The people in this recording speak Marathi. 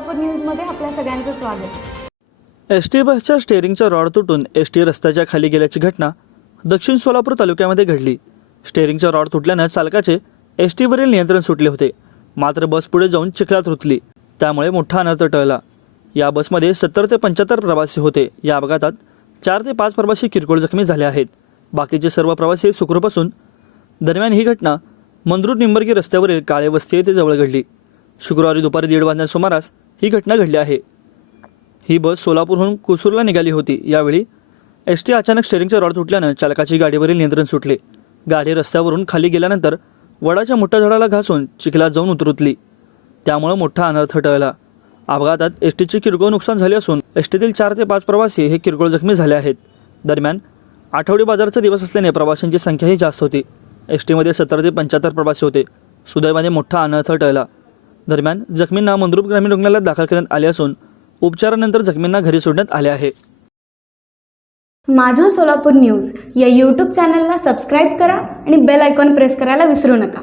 सोलापूर न्यूजमध्ये आपल्या सगळ्यांचं स्वागत। एसटी बसच्या स्टेअरिंगचा रॉड तुटून एसटी रस्त्याच्या खाली गेल्याची घटना दक्षिण सोलापूर तालुक्यामध्ये घडली। स्टेअरिंगचा रॉड तुटल्याने चालकाचे एसटीवरील नियंत्रण सुटले होते, मात्र बस पुढे जाऊन चिखलात रुतली, त्यामुळे मोठा अनर्थ टळला। या बसमध्ये 70 ते 75 प्रवासी होते। या अपघातात 4 ते 5 प्रवासी किरकोळ जखमी झाले आहेत। बाकीचे सर्व प्रवासी सुखरूप असून दरम्यान ही घटना मंद्रुर निंबर्गी रस्त्यावरील काळे वस्ती येथे जवळ घडली। शुक्रवारी दुपारी 1:30 वाजण्याच्या सुमारास ही घटना घडली आहे। ही बस सोलापूरहून कुसूरला निघाली होती। यावेळी एसटी अचानक स्टेअरिंगचा रॉड तुटल्याने चालकाची गाडीवरील नियंत्रण सुटले। गाडी रस्त्यावरून खाली गेल्यानंतर वडाच्या मोठ्या झाडाला घासून चिखलात जाऊन उतरली, त्यामुळे मोठा अनर्थ टळला। अपघातात एसटीचे किरकोळ नुकसान झाले असून एसटीतील 4 ते 5 प्रवासी हे किरकोळ जखमी झाले आहेत। दरम्यान आठवडी बाजाराचा दिवस असल्याने प्रवाशांची संख्याही जास्त होती। एसटीमध्ये 70 ते 75 प्रवासी होते। सुदैवाने मोठा अनर्थ टळला। दरम्यान जखमींना मंद्रुप ग्रामीण रुग्णालयात दाखल करण्यात आले असून उपचारानंतर जखमींना घरी सोडण्यात आले आहे। माझं सोलापूर न्यूज या यूट्यूब चॅनलला सबस्क्राईब करा आणि बेल आयकॉन प्रेस करायला विसरू नका।